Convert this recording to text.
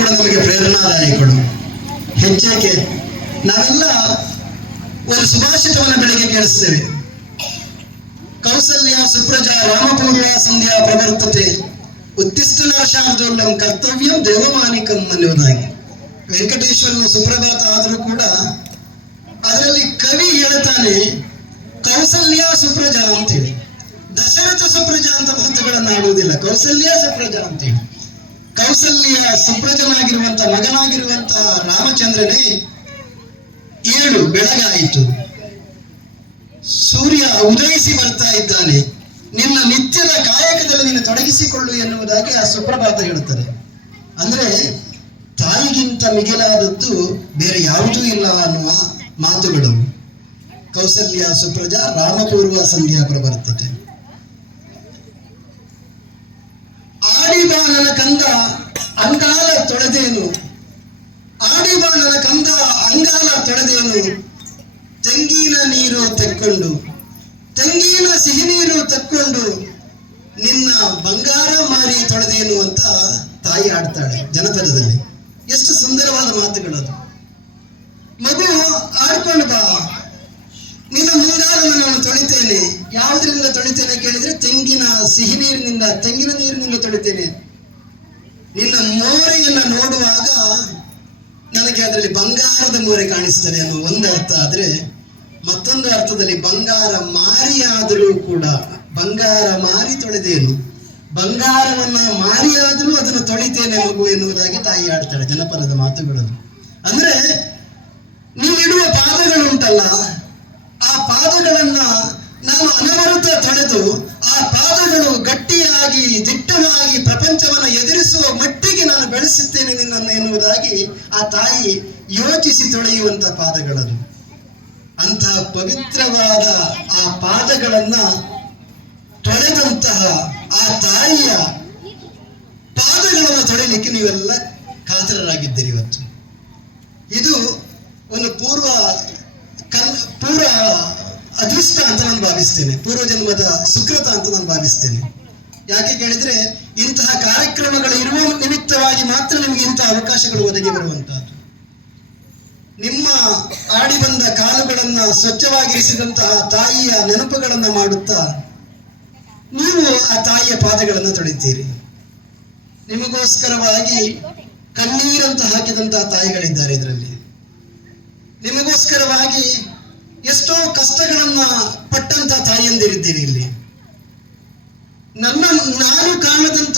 ಕೂಡ ನಮಗೆ ಪ್ರೇರಣಾದಾಯಕಗಳು ಹೆಚ್ಚಾಗಿ ನಾವೆಲ್ಲ ಒಂದು ಸುಭಾಷಿತವನ್ನು ಬೆಳಿಗ್ಗೆ ಕೇಳಿಸ್ತೇವೆ. ಕೌಸಲ್ಯ, ಸುಪ್ರಜಾ, ರಾಮಪೂರ್ವ ಸಂಧ್ಯಾ ಪ್ರವರ್ತತೆ ಉತ್ತಿಷ್ಟ ಶಾರ್ದೋಲ್ಲಂ ಕರ್ತವ್ಯಂ ದೇವಮಾನಿಕಂ ಅನ್ನುವುದಾಗಿ. ವೆಂಕಟೇಶ್ವರನ ಸುಪ್ರಭಾತ ಆದರೂ ಕೂಡ ಅದರಲ್ಲಿ ಕವಿ ಹೇಳ್ತಾನೆ, ಕೌಸಲ್ಯ, ಸುಪ್ರಜಾ ಅಂತೇಳಿ. ದಶರಥ ಸುಪ್ರಜಾ ಅಂತ ಮಾತುಗಳನ್ನು ಆಡುವುದಿಲ್ಲ ಕೌಸಲ್ಯ, ಸುಪ್ರಜಾ ಅಂತೇಳಿ. ಕೌಸಲ್ಯ ಸುಪ್ರಜನಾಗಿರುವಂತ ಮಗನಾಗಿರುವಂತ ರಾಮಚಂದ್ರನೇ ಏಳು ಬೆಳಗಾಯಿತು. ಸೂರ್ಯ ಉದಯಿಸಿ ಬರ್ತಾ ಇದ್ದಾನೆ. ನಿನ್ನ ನಿತ್ಯದ ಕಾಯಕದಲ್ಲಿ ನೀನು ತೊಡಗಿಸಿಕೊಳ್ಳು ಎನ್ನುವುದಾಗಿ ಆ ಸುಪ್ರಭಾತ ಹೇಳುತ್ತದೆ. ಅಂದ್ರೆ ತಾಯಿಗಿಂತ ಮಿಗಿಲಾದದ್ದು ಬೇರೆ ಯಾವುದೂ ಇಲ್ಲ ಅನ್ನುವ ಮಾತುಗಳು. ಕೌಸಲ್ಯ ಸುಪ್ರಜಾ ರಾಮಪೂರ್ವ ಸಂಧ್ಯಾ ಪ್ರವರ್ತತೆ ಕಂದ ಅಂಗಾಲ ತೊಳೆದೇನು? ಆಡಿಬಾ ನನ್ನ ಕಂದ ಅಂಗಾಲ ತೊಳೆದೇನು? ತೆಂಗಿನ ನೀರು ತೆಕ್ಕೊಂಡು, ತೆಂಗಿನ ಸಿಹಿ ನೀರು ತಕ್ಕೊಂಡು ನಿನ್ನ ಬಂಗಾರ ಮಾರಿ ತೊಳೆದೇನು ಅಂತ ತಾಯಿ ಆಡ್ತಾಳೆ ಜನಪದದಲ್ಲಿ. ಎಷ್ಟು ಸುಂದರವಾದ ಮಾತುಗಳದು. ಮಗು ಆಡ್ಕೊಂಡು ಬಾ. ನಿನ್ನ ಮುಂಗಾರನ್ನು ನಾನು ತೊಳಿತೇನೆ. ಯಾವುದರಿಂದ ತೊಳಿತೇನೆ ಕೇಳಿದ್ರೆ ತೆಂಗಿನ ಸಿಹಿ ನೀರಿನಿಂದ, ತೆಂಗಿನ ನೀರಿನಿಂದ ತೊಳಿತೇನೆ. ಮೋರೆಯನ್ನ ನೋಡುವಾಗ ನನಗೆ ಅದರಲ್ಲಿ ಬಂಗಾರದ ಮೂರೆ ಕಾಣಿಸ್ತದೆ ಅನ್ನೋ ಒಂದು ಅರ್ಥ ಆದ್ರೆ ಮತ್ತೊಂದು ಅರ್ಥದಲ್ಲಿ ಬಂಗಾರ ಮಾರಿಯಾದರೂ ಕೂಡ, ಬಂಗಾರ ಮಾರಿ ತೊಳೆದೇನು, ಬಂಗಾರವನ್ನ ಮಾರಿಯಾದರೂ ಅದನ್ನು ತೊಳಿತೇನೆ ಮಗು ಎನ್ನುವುದಾಗಿ ತಾಯಿ ಆಡ್ತಾಳೆ ಜನಪರದ ಮಾತುಗಳನ್ನು. ಅಂದ್ರೆ ನೀವಿಡುವ ಪಾದಗಳು ಉಂಟಲ್ಲ ಆ ಪಾದಗಳನ್ನ ನಾನು ಅನವರತ ತೊಳೆದು ಆ ಪಾದಗಳು ಗಟ್ಟಿಯಾಗಿ ದಿಟ್ಟವಾಗಿ ಪ್ರಪಂಚವನ್ನ ಎದುರಿಸುವ ಮಟ್ಟಿಗೆ ನಾನು ಬೆಳೆಸುತ್ತೇನೆ ನಿನ್ನನ್ನು ಎನ್ನುವುದಾಗಿ ಆ ತಾಯಿ ಯೋಚಿಸಿ ತೊಳೆಯುವಂತ ಪಾದಗಳದು. ಅಂತಹ ಪವಿತ್ರವಾದ ಆ ಪಾದಗಳನ್ನ ತೊಳೆದಂತಹ ಆ ತಾಯಿಯ ಪಾದಗಳನ್ನು ತೊಳೆಯಲಿಕ್ಕೆ ನೀವೆಲ್ಲ ಕಾತರರಾಗಿದ್ದೀರಿ ಇವತ್ತು. ಇದು ಒಂದು ಪೂರ್ವ ಕಲ್ ಪೂರ್ವ ಅದೃಷ್ಟ ಅಂತ ನಾನು ಭಾವಿಸ್ತೇನೆ. ಪೂರ್ವ ಜನ್ಮದ ಸುಕೃತ ಅಂತ ನಾನು ಭಾವಿಸ್ತೇನೆ. ಯಾಕೆ ಕೇಳಿದ್ರೆ ಇಂತಹ ಕಾರ್ಯಕ್ರಮಗಳು ಇರುವ ನಿಮಿತ್ತವಾಗಿ ಮಾತ್ರ ನಿಮಗೆ ಇಂತಹ ಅವಕಾಶಗಳು ಒದಗಿ ಬರುವಂತಹದ್ದು. ನಿಮ್ಮ ಆಡಿ ಬಂದ ಕಾಲುಗಳನ್ನ ಸ್ವಚ್ಛವಾಗಿರಿಸಿದಂತಹ ತಾಯಿಯ ನೆನಪುಗಳನ್ನ ಮಾಡುತ್ತಾ ನೀವು ಆ ತಾಯಿಯ ಪಾದಗಳನ್ನು ತೊಳಿತೀರಿ. ನಿಮಗೋಸ್ಕರವಾಗಿ ಕಣ್ಣೀರಂತ ಹಾಕಿದಂತಹ ತಾಯಿಗಳಿದ್ದಾರೆ ಇದರಲ್ಲಿ. ನಿಮಗೋಸ್ಕರವಾಗಿ ಎಷ್ಟೋ ಕಷ್ಟಗಳನ್ನ ಪಟ್ಟಂತ ತಾಯಿಯಂದಿರಿದ್ದೀರಿ ಇಲ್ಲಿ. ನನ್ನ ನಾನು ಕಾಣದಂತ